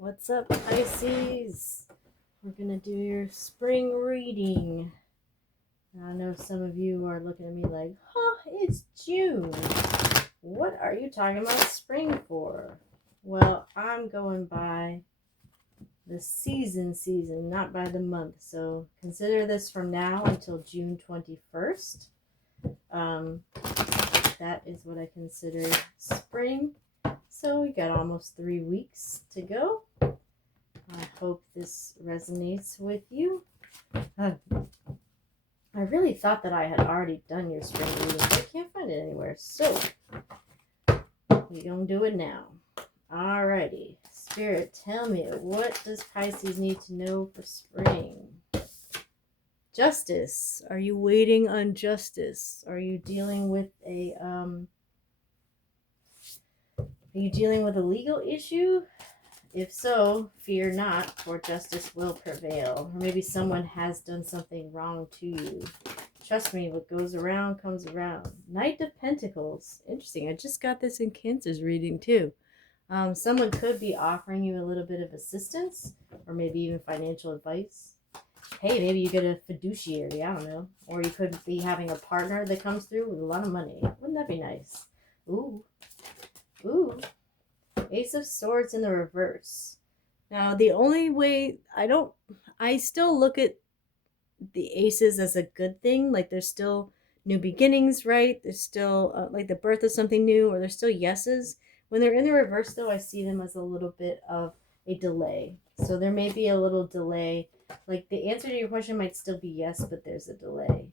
What's up, Pisces? We're going to do your spring reading. I know some of you are looking at me like, it's June. What are you talking about spring for? Well, I'm going by the season, not by the month. So consider this from now until June 21st. That is what I consider spring. So we got almost 3 weeks to go. I hope this resonates with you. I really thought that I had already done your spring reading, but I can't find it anywhere. So, we're going to do it now. Alrighty. Spirit, tell me, what does Pisces need to know for spring? Justice. Are you waiting on justice? Are you dealing with a legal issue? If so, fear not, for justice will prevail. Or maybe someone has done something wrong to you. Trust me, what goes around comes around. Knight of Pentacles. Interesting. I just got this in Cancer's reading too. Someone could be offering you a little bit of assistance, or maybe even financial advice. Hey, maybe you get a fiduciary, I don't know. Or you could be having a partner that comes through with a lot of money. Wouldn't that be nice? Ooh. Ace of Swords in the reverse. Now, the only way I still look at the aces as a good thing. Like, there's still new beginnings, right? There's still like the birth of something new, or there's still yeses. When they're in the reverse, though, I see them as a little bit of a delay. So there may be a little delay. Like, the answer to your question might still be yes, but there's a delay.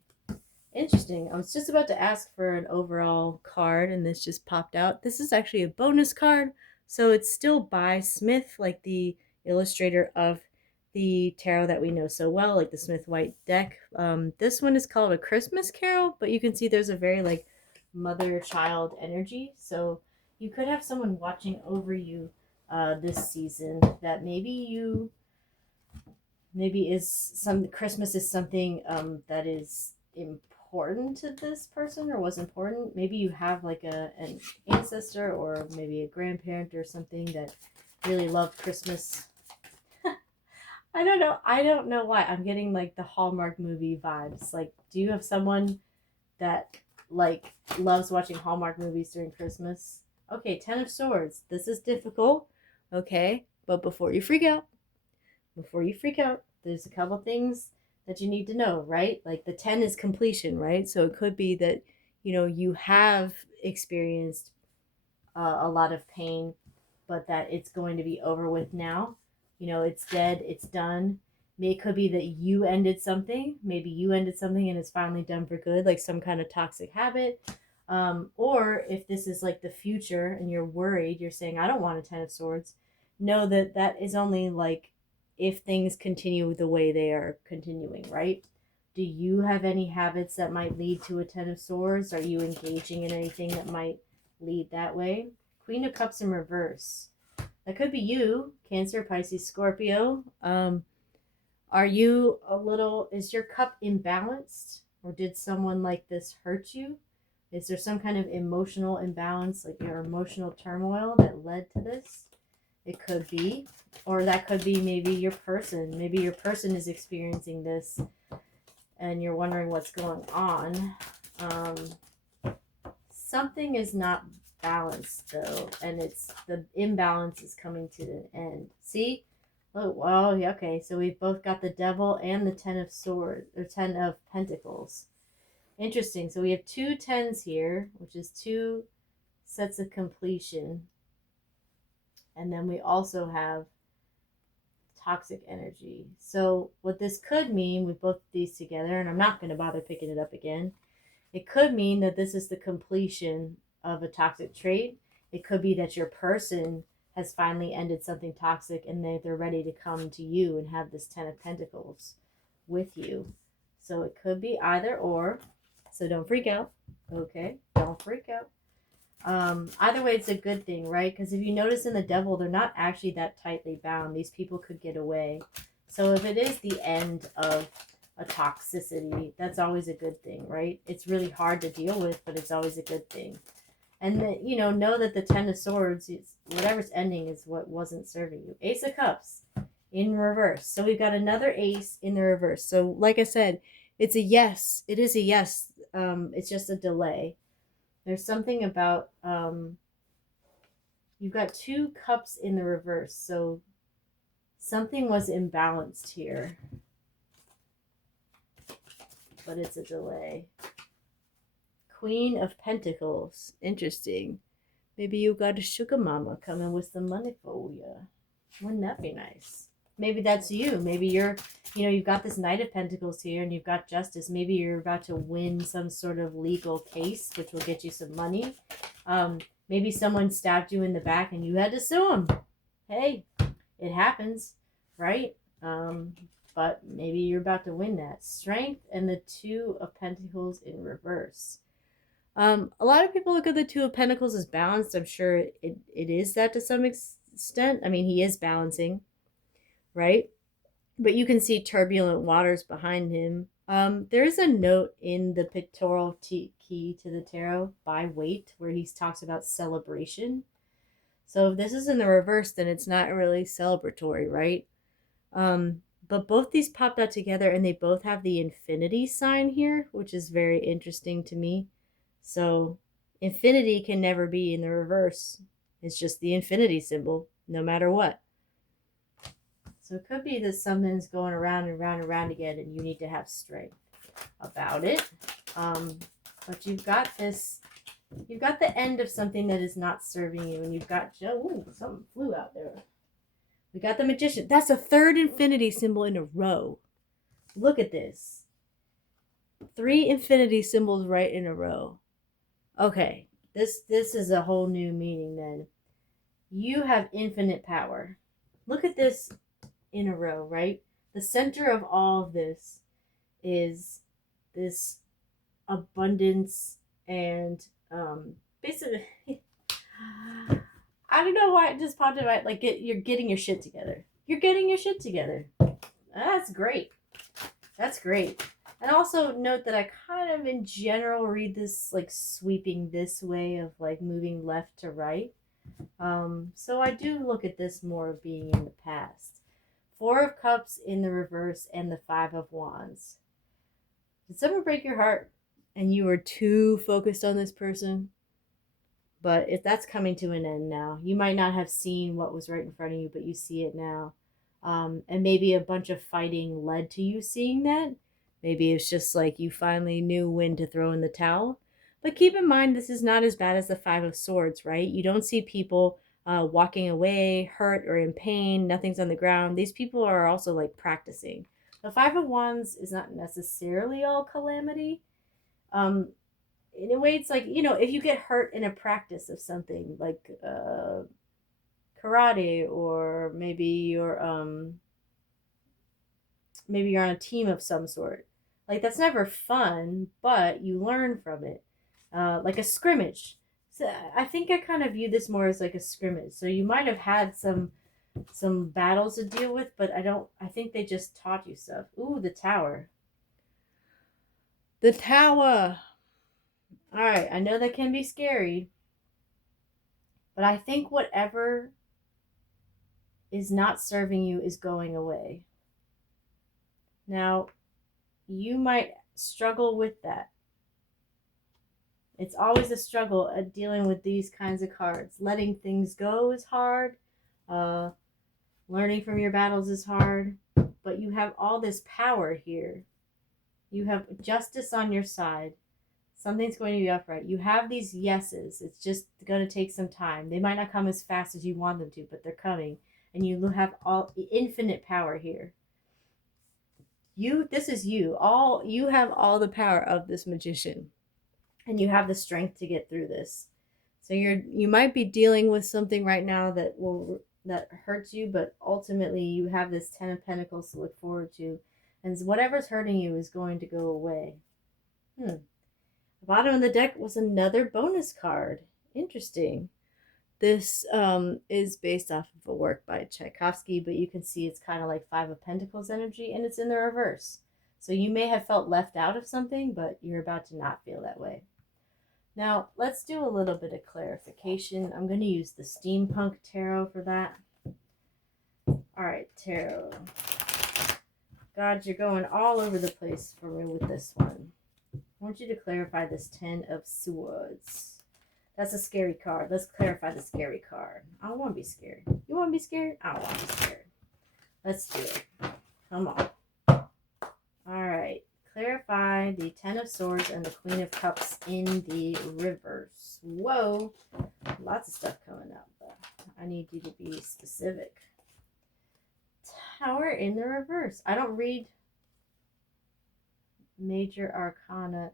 Interesting. I was just about to ask for an overall card, and this just popped out. This is actually a bonus card. So it's still by Smith, like the illustrator of the tarot that we know so well, like the Smith White deck. This one is called A Christmas Carol, but you can see there's a very like mother-child energy. So you could have someone watching over you this season that maybe Christmas is something that is important to this person or was important. Maybe you have like an ancestor or maybe a grandparent or something that really loved Christmas. I don't know why I'm getting like the Hallmark movie vibes. Like, do you have someone that like loves watching Hallmark movies during Christmas? Okay, 10 of Swords. This is difficult. Okay, but before you freak out, there's a couple things that you need to know, right? Like the 10 is completion, right? So it could be that, you have experienced a lot of pain, but that it's going to be over with now. It's dead, it's done. It could be that you ended something. Maybe you ended something and it's finally done for good, like some kind of toxic habit. Or if this is like the future and you're worried, you're saying, I don't want a 10 of Swords. Know that that is only like if things continue the way they are continuing, right? Do you have any habits that might lead to a 10 of Swords? Are you engaging in anything that might lead that way? Queen of Cups in reverse. That could be you, Cancer, Pisces, Scorpio. Is your cup imbalanced? Or did someone like this hurt you? Is there some kind of emotional imbalance, like your emotional turmoil that led to this? It could be. Or that could be maybe your person. Maybe your person is experiencing this and you're wondering what's going on. Something is not balanced though, and it's the imbalance is coming to an end. See? Oh, well, yeah, okay. So we've both got the Devil and the 10 of Swords, or 10 of Pentacles. Interesting. So we have 2 10s here, which is 2 sets of completion. And then we also have toxic energy. So what this could mean with both of these together, and I'm not going to bother picking it up again, it could mean that this is the completion of a toxic trait. It could be that your person has finally ended something toxic and they're ready to come to you and have this 10 of Pentacles with you. So it could be either or. So don't freak out. Okay? Don't freak out. Either way, it's a good thing, right? Because if you notice in the Devil, they're not actually that tightly bound. These people could get away. So if it is the end of a toxicity, that's always a good thing, right? It's really hard to deal with, but it's always a good thing. And that, you know that the Ten of Swords, whatever's ending is what wasn't serving you. Ace of Cups in reverse. So we've got another ace in the reverse. So like I said, it's a yes. It is a yes. It's just a delay. There's something about you've got 2 cups in the reverse. So something was imbalanced here, but it's a delay. Queen of Pentacles. Interesting. Maybe you got a sugar mama coming with some money for you. Wouldn't that be nice? Maybe that's you. Maybe you've got this Knight of Pentacles here and you've got justice. Maybe you're about to win some sort of legal case, which will get you some money. Maybe someone stabbed you in the back and you had to sue them. Hey, it happens, right? But maybe you're about to win that. Strength and the 2 of Pentacles in reverse. A lot of people look at the 2 of Pentacles as balanced. I'm sure it is that to some extent. I mean, he is balancing, right? But you can see turbulent waters behind him. There is a note in the pictorial key to the tarot by Waite where he talks about celebration. So if this is in the reverse, then it's not really celebratory, right? But both these popped out together and they both have the infinity sign here, which is very interesting to me. So infinity can never be in the reverse. It's just the infinity symbol, no matter what. So it could be that something's going around and around and around again and you need to have strength about it. But you've got the end of something that is not serving you, and you've got, ooh, something flew out there. We got the Magician. That's a 3rd infinity symbol in a row. Look at this. 3 infinity symbols right in a row. Okay, this is a whole new meaning then. You have infinite power. Look at this in a row, right? The center of all of this is this abundance and basically I don't know why it just popped in my like you're getting your shit together. You're getting your shit together. That's great. That's great. And also note that I kind of in general read this like sweeping this way of like moving left to right. So I do look at this more of being in the past. 4 of Cups in the reverse and the 5 of Wands. Did someone break your heart and you were too focused on this person? But if that's coming to an end now, you might not have seen what was right in front of you, but you see it now. And maybe a bunch of fighting led to you seeing that. Maybe it's just like you finally knew when to throw in the towel. But keep in mind, this is not as bad as the 5 of Swords, right? You don't see people walking away, hurt or in pain. Nothing's on the ground. These people are also like practicing. The 5 of Wands is not necessarily all calamity. In a way, it's like, if you get hurt in a practice of something like karate, or maybe you're on a team of some sort. Like, that's never fun, but you learn from it. Like a scrimmage. So I think I kind of view this more as like a scrimmage. So you might have had some battles to deal with, but I think they just taught you stuff. Ooh, the Tower. The Tower. All right, I know that can be scary, but I think whatever is not serving you is going away. Now, you might struggle with that. It's always a struggle at dealing with these kinds of cards. Letting things go is hard. Learning from your battles is hard. But you have all this power here. You have justice on your side. Something's going to be upright. You have these yeses. It's just going to take some time. They might not come as fast as you want them to, but they're coming. And you have all infinite power here. This is you. You have all the power of this Magician. And you have the strength to get through this. So you might be dealing with something right now that hurts you, but ultimately you have this 10 of Pentacles to look forward to. And whatever's hurting you is going to go away. The bottom of the deck was another bonus card. Interesting. This is based off of a work by Tchaikovsky, but you can see it's kind of like 5 of Pentacles energy, and it's in the reverse. So you may have felt left out of something, but you're about to not feel that way. Now, let's do a little bit of clarification. I'm going to use the Steampunk Tarot for that. All right, Tarot. God, you're going all over the place for me with this one. I want you to clarify this 10 of Swords. That's a scary card. Let's clarify the scary card. I don't want to be scared. You want to be scared? I don't want to be scared. Let's do it. Come on. All right. Clarify the 10 of Swords and the Queen of Cups in the reverse. Whoa. Lots of stuff coming up, but I need you to be specific. Tower in the reverse. I don't read major arcana.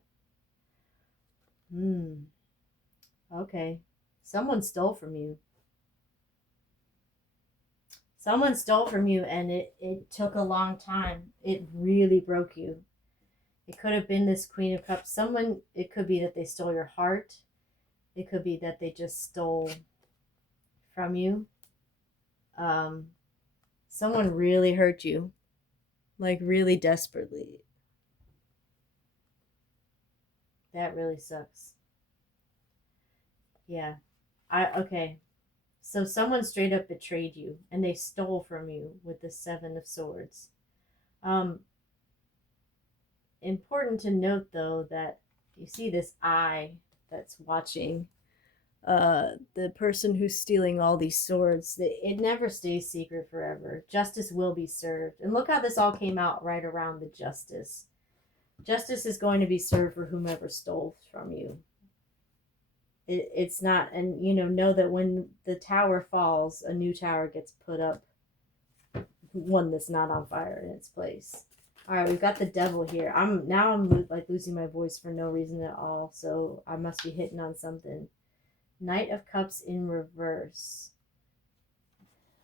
Okay. Someone stole from you. Someone stole from you, and it took a long time. It really broke you. It could have been this Queen of Cups. It could be that they stole your heart. It could be that they just stole from you. Someone really hurt you. Like, really desperately. That really sucks. Yeah. Okay. So someone straight up betrayed you, and they stole from you with the 7 of Swords. Important to note, though, that you see this eye that's watching the person who's stealing all these swords. It never stays secret forever. Justice will be served. And look how this all came out right around the justice. Justice is going to be served for whomever stole from you. It's not, and know that when the tower falls, a new tower gets put up, one that's not on fire in its place. All right, we've got the Devil here. I'm like losing my voice for no reason at all, so I must be hitting on something. Knight of Cups in reverse.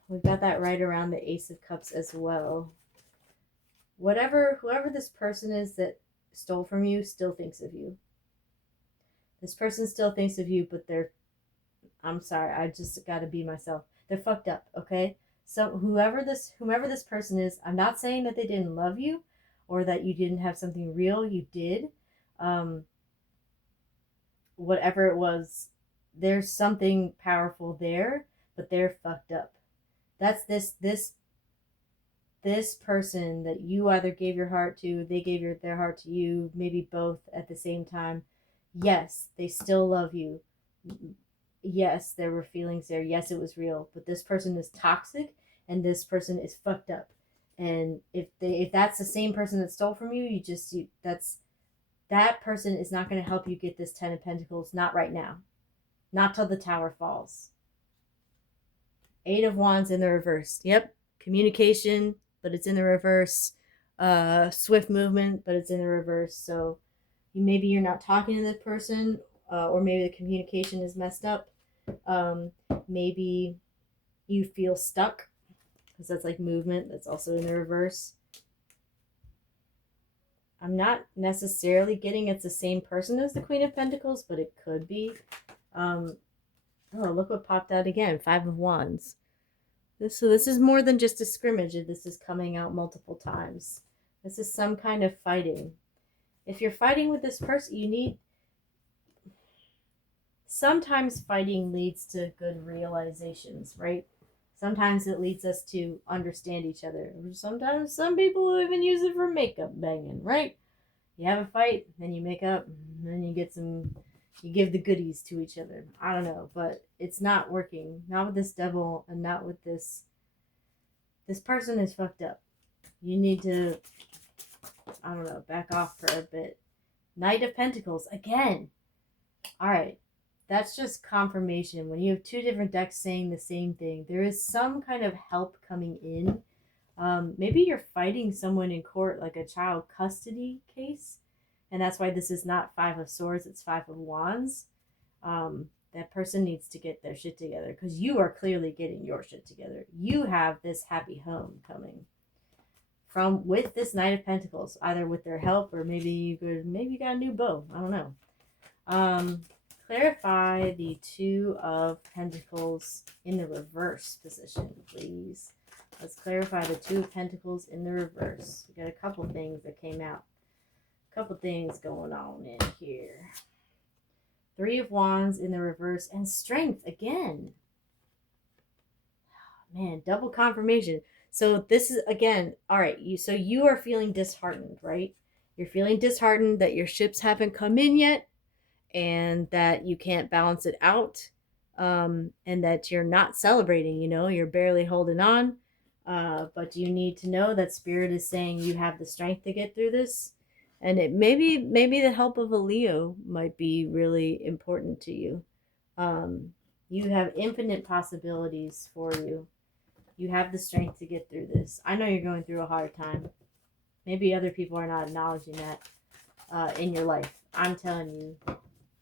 We've got that right around the Ace of Cups as well. Whoever this person is that stole from you still thinks of you. This person still thinks of you, but I'm sorry, I just got to be myself. They're fucked up, okay? So whomever this person is, I'm not saying that they didn't love you or that you didn't have something real. You did. Whatever it was, there's something powerful there, but they're fucked up. That's this person that you either gave your heart to, they gave their heart to you, maybe both at the same time. Yes, they still love you. Yes, there were feelings there. Yes, it was real. But this person is toxic, and this person is fucked up. And if that's the same person that stole from you, that person is not going to help you get this 10 of Pentacles. Not right now. Not till the tower falls. 8 of Wands in the reverse. Yep, communication, but it's in the reverse. Swift movement, but it's in the reverse. So maybe you're not talking to this person, or maybe the communication is messed up. Maybe you feel stuck, because that's like movement. That's also in the reverse. I'm not necessarily getting it's the same person as the Queen of Pentacles, but it could be. Oh, look what popped out again. 5 of Wands. This is more than just a scrimmage. This is coming out multiple times. This is some kind of fighting. If you're fighting with this person, sometimes fighting leads to good realizations, right? Sometimes it leads us to understand each other. Sometimes some people even use it for makeup banging, right? You have a fight, then you make up, and then you give the goodies to each other. I don't know, but it's not working. Not with this Devil, and not with this. This person is fucked up. You need to, I don't know, back off for a bit. Knight of Pentacles, again. All right. That's just confirmation. When you have 2 different decks saying the same thing, there is some kind of help coming in. Maybe you're fighting someone in court, like a child custody case, and that's why this is not 5 of Swords, it's 5 of Wands. That person needs to get their shit together, because you are clearly getting your shit together. You have this happy home coming with this Knight of Pentacles, either with their help, or maybe you got a new beau. I don't know. Clarify the 2 of Pentacles in the reverse position, please. Let's clarify the 2 of Pentacles in the reverse. We got a couple things that came out. A couple things going on in here. Three of Wands in the reverse, and Strength again. Man, double confirmation. So this is, again, all right, so you are feeling disheartened, right? You're feeling disheartened that your ships haven't come in yet, and that you can't balance it out, and that you're not celebrating, you're barely holding on. But you need to know that Spirit is saying you have the strength to get through this. And it maybe the help of a Leo might be really important to you. You have infinite possibilities for you. You have the strength to get through this. I know you're going through a hard time. Maybe other people are not acknowledging that in your life. I'm telling you.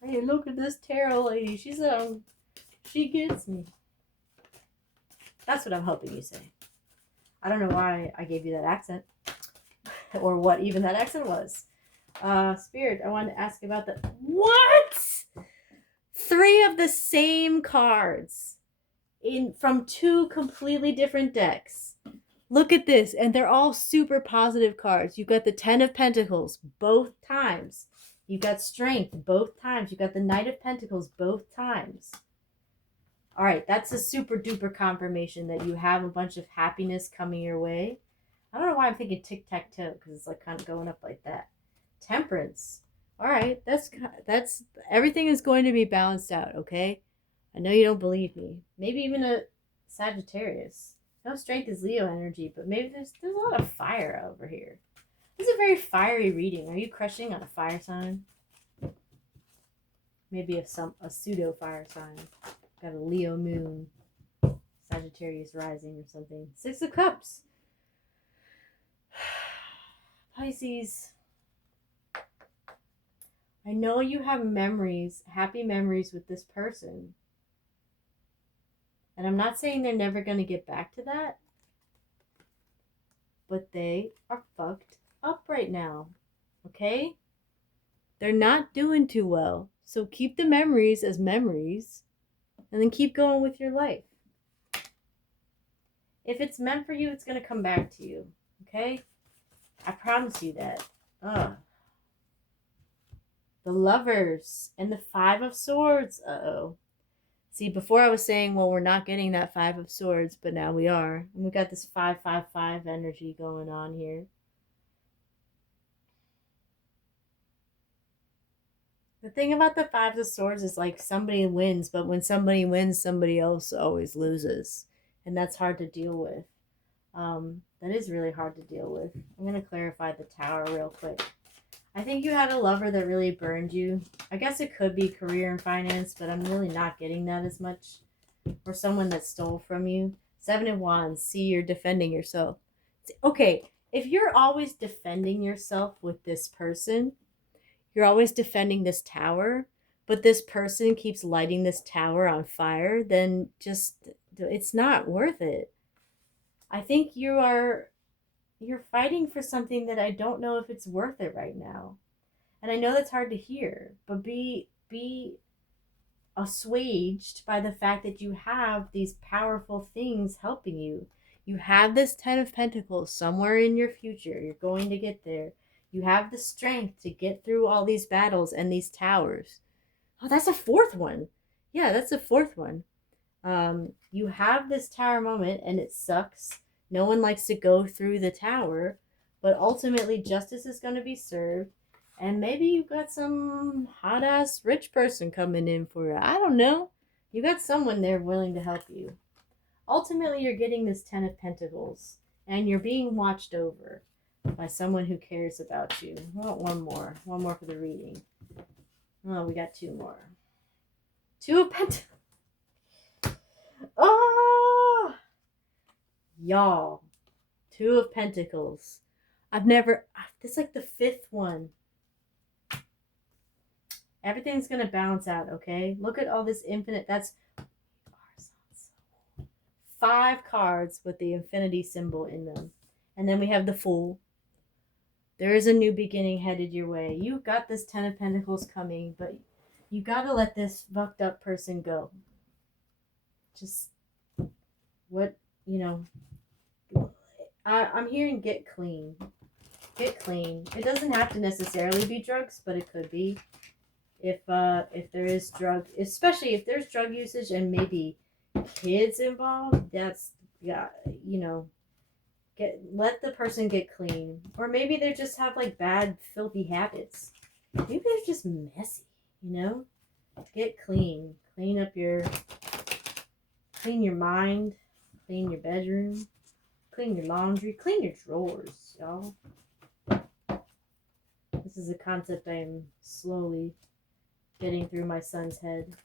Hey, look at this tarot lady. She gets me. That's what I'm hoping you say. I don't know why I gave you that accent. Or what even that accent was. Spirit, I wanted to ask about the... What? 3 of the same cards from 2 completely different decks. Look at this, and they're all super positive cards. You got the 10 of Pentacles both times. You got Strength both times. You got the Knight of Pentacles both times. All right, that's a super duper confirmation that you have a bunch of happiness coming your way. I don't know why I'm thinking tic-tac-toe, because it's like kind of going up like that. Temperance. All right, that's everything is going to be balanced out, okay? I know you don't believe me. Maybe even a Sagittarius. No, Strength is Leo energy, but maybe there's a lot of fire over here. This is a very fiery reading. Are you crushing on a fire sign? Maybe a pseudo fire sign. Got a Leo moon, Sagittarius rising or something. 6 of Cups. Pisces. I know you have memories, happy memories with this person. And I'm not saying they're never going to get back to that. But they are fucked up right now. Okay? They're not doing too well. So keep the memories as memories. And then keep going with your life. If it's meant for you, it's going to come back to you. Okay? I promise you that. Ugh. The Lovers and the 5 of Swords. Uh-oh. See, before I was saying, well, we're not getting that 5 of Swords, but now we are. And we got this 5-5-5 energy going on here. The thing about the 5 of Swords is like somebody wins, but when somebody wins, somebody else always loses. And that's hard to deal with. That is really hard to deal with. I'm going to clarify the Tower real quick. I think you had a lover that really burned you. I guess it could be career and finance, but I'm really not getting that as much. Or someone that stole from you. 7 of Wands. See, you're defending yourself. Okay, if you're always defending yourself with this person, you're always defending this tower, but this person keeps lighting this tower on fire, then just, it's not worth it. I think you're fighting for something that I don't know if it's worth it right now. And I know that's hard to hear, but be assuaged by the fact that you have these powerful things helping you. You have this 10 of Pentacles somewhere in your future. You're going to get there. You have the strength to get through all these battles and these towers. Oh, that's a 4th one. Yeah, that's a 4th one. You have this tower moment and it sucks. No one likes to go through the tower, but ultimately justice is going to be served. And maybe you got some hot ass rich person coming in for you. I don't know. You got someone there willing to help you. Ultimately, you're getting this 10 of Pentacles and you're being watched over by someone who cares about you. I want one more. One more for the reading. Oh, we got 2 more. 2 of Pentacles. Oh! Y'all. 2 of Pentacles. This is like the 5th one. Everything's going to balance out, okay? Look at all this infinite. That's 5 cards with the infinity symbol in them. And then we have the Fool. There is a new beginning headed your way. You've got this 10 of Pentacles coming, but you got to let this fucked up person go. Just, I'm hearing get clean. Get clean. It doesn't have to necessarily be drugs, but it could be. if there is especially if there's drug usage and maybe kids involved, that's, yeah, you know, let the person get clean. Or maybe they just have like bad filthy habits. Maybe they're just messy, you know? Get clean. Clean your mind, clean your bedroom, clean your laundry, clean your drawers, y'all. This is a concept I am slowly getting through my son's head.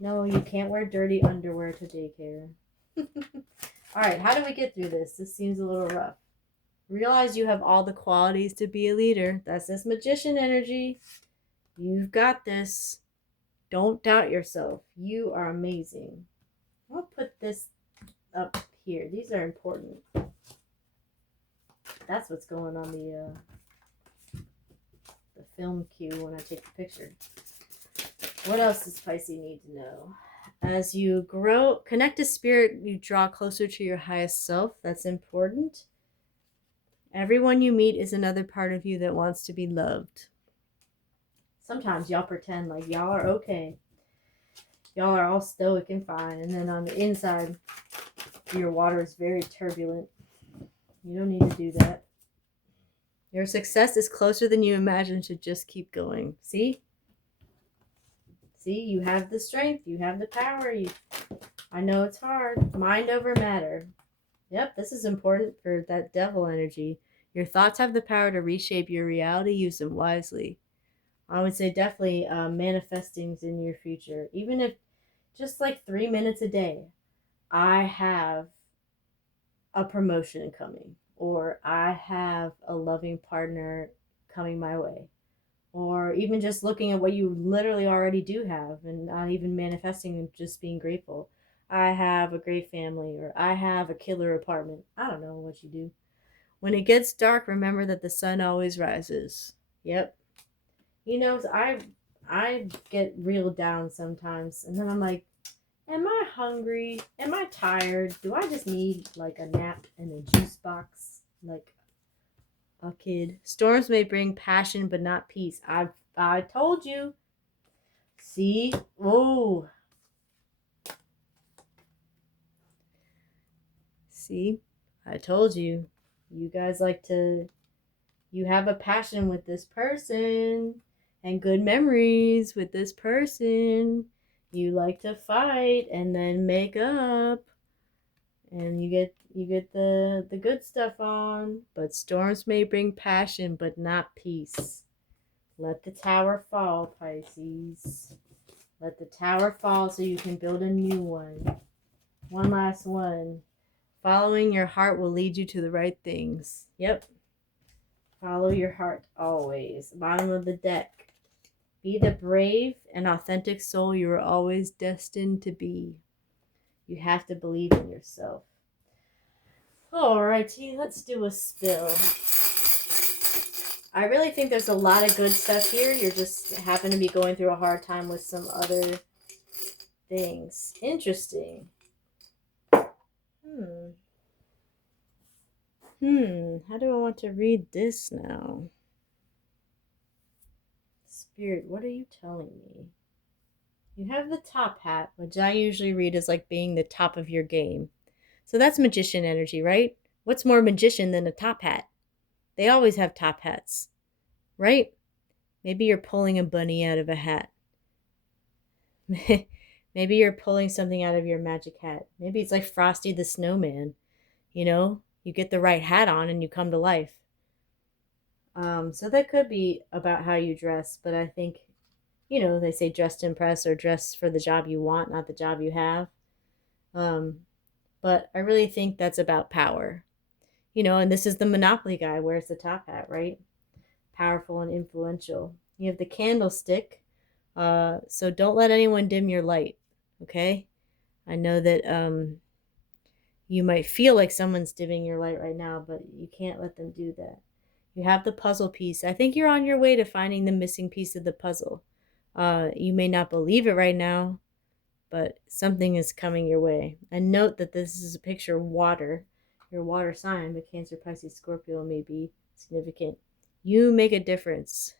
No, you can't wear dirty underwear to daycare. All right, how do we get through this? This seems a little rough. Realize you have all the qualities to be a leader. That's this magician energy. You've got this. Don't doubt yourself. You are amazing. I'll put this up here. These are important. That's what's going on the film cue when I take the picture. What else does Pisces need to know? As you grow, connect to spirit, you draw closer to your highest self. That's important. Everyone you meet is another part of you that wants to be loved. Sometimes y'all pretend like y'all are okay. Y'all are all stoic and fine. And then on the inside, your water is very turbulent. You don't need to do that. Your success is closer than you imagine, so just keep going. See? See, you have the strength. You have the power. I know it's hard. Mind over matter. Yep, this is important for that devil energy. Your thoughts have the power to reshape your reality. Use them wisely. I would say definitely manifesting's in your future. Even if just like 3 minutes a day, I have a promotion coming, or I have a loving partner coming my way, or even just looking at what you literally already do have and not even manifesting and just being grateful. I have a great family, or I have a killer apartment. I don't know what you do. When it gets dark, remember that the sun always rises. Yep. You know, I get real down sometimes, and then I'm like, am I hungry? Am I tired? Do I just need like a nap and a juice box like a kid? Storms may bring passion but not peace. I told you. See? Oh. See? I told you. You guys you have a passion with this person and good memories with this person. You like to fight and then make up, and you get the good stuff on. But storms may bring passion but not peace. Let the tower fall, Pisces. Let the tower fall so you can build a new one. One last one. Following your heart will lead you to the right things. Yep. Follow your heart always. Bottom of the deck. Be the brave and authentic soul you are always destined to be. You have to believe in yourself. Alrighty, let's do a spill. I really think there's a lot of good stuff here. You're just happen to be going through a hard time with some other things. Interesting. How do I want to read this now? Spirit, what are you telling me? You have the top hat, which I usually read as like being the top of your game. So that's magician energy, right? What's more magician than a top hat? They always have top hats, right? Maybe you're pulling a bunny out of a hat. Maybe you're pulling something out of your magic hat. Maybe it's like Frosty the Snowman. You know, you get the right hat on and you come to life. So that could be about how you dress, but I think, you know, they say dress to impress or dress for the job you want, not the job you have. But I really think that's about power. You know, and this is the Monopoly guy, wears the top hat, right? Powerful and influential. You have the candlestick. So don't let anyone dim your light, okay? I know that you might feel like someone's dimming your light right now, but you can't let them do that. You have the puzzle piece. I think you're on your way to finding the missing piece of the puzzle. You may not believe it right now, but something is coming your way. And note that this is a picture of water. Your water sign, but Cancer, Pisces, Scorpio may be significant. You make a difference.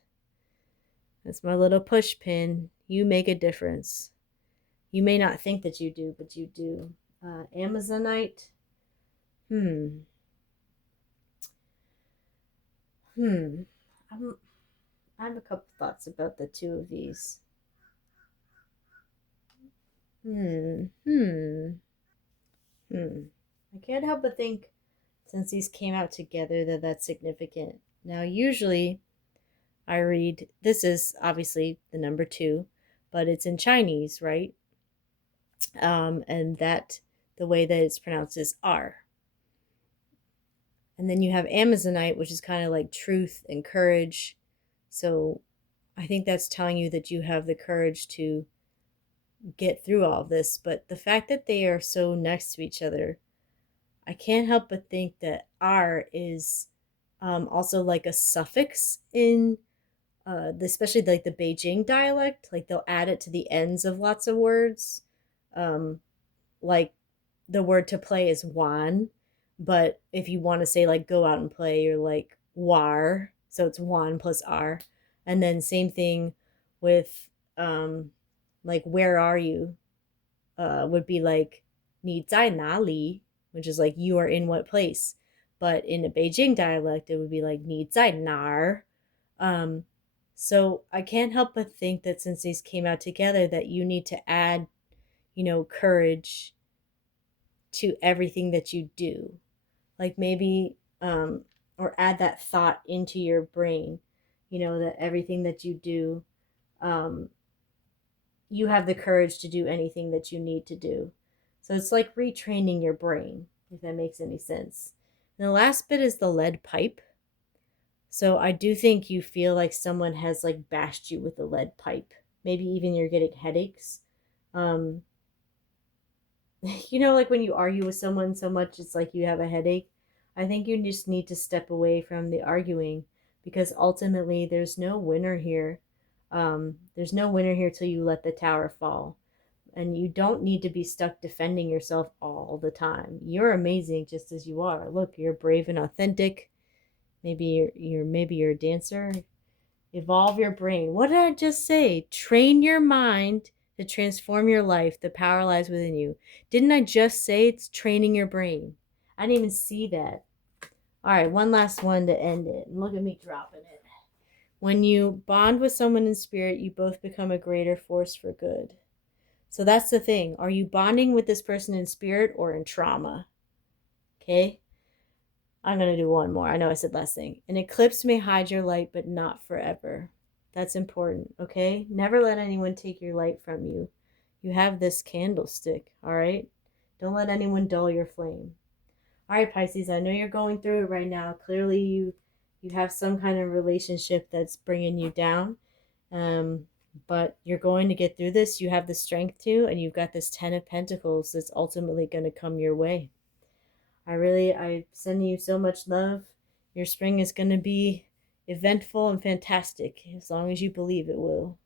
That's my little push pin. You make a difference. You may not think that you do, but you do. Amazonite. I have a couple thoughts about the two of these. I can't help but think, since these came out together, that that's significant. Now, usually I read, this is obviously the number 2, but it's in Chinese, right? And that, the way that it's pronounced is R. And then you have Amazonite, which is kind of like truth and courage. So I think that's telling you that you have the courage to get through all of this. But the fact that they are so next to each other, I can't help but think that R is also like a suffix in especially like the Beijing dialect. Like they'll add it to the ends of lots of words. Like the word to play is wan, but if you want to say like go out and play, you're like war. So it's wan plus R. And then same thing with like where are you? Would be like 你在哪里, which is like you are in what place. But in a Beijing dialect, it would be like 你在哪儿? So I can't help but think that since these came out together, that you need to add, courage to everything that you do. Like maybe, or add that thought into your brain, that everything that you do, you have the courage to do anything that you need to do. So it's like retraining your brain, if that makes any sense. And the last bit is the lead pipe. So I do think you feel like someone has like bashed you with a lead pipe. Maybe even you're getting headaches. Like when you argue with someone so much, it's like you have a headache. I think you just need to step away from the arguing, because ultimately there's no winner here. There's no winner here till you let the tower fall. And you don't need to be stuck defending yourself all the time. You're amazing just as you are. Look, you're brave and authentic. Maybe you're a dancer. Evolve your brain. What did I just say? Train your mind to transform your life. The power lies within you. Didn't I just say it's training your brain? I didn't even see that. All right, one last one to end it. And look at me dropping it. When you bond with someone in spirit, you both become a greater force for good. So that's the thing. Are you bonding with this person in spirit or in trauma? Okay? I'm going to do one more. I know I said last thing. An eclipse may hide your light, but not forever. That's important, okay? Never let anyone take your light from you. You have this candlestick, all right? Don't let anyone dull your flame. All right, Pisces, I know you're going through it right now. Clearly, you have some kind of relationship that's bringing you down. But you're going to get through this. You have the strength to, and you've got this 10 of Pentacles that's ultimately going to come your way. I send you so much love. Your spring is going to be eventful and fantastic, as long as you believe it will.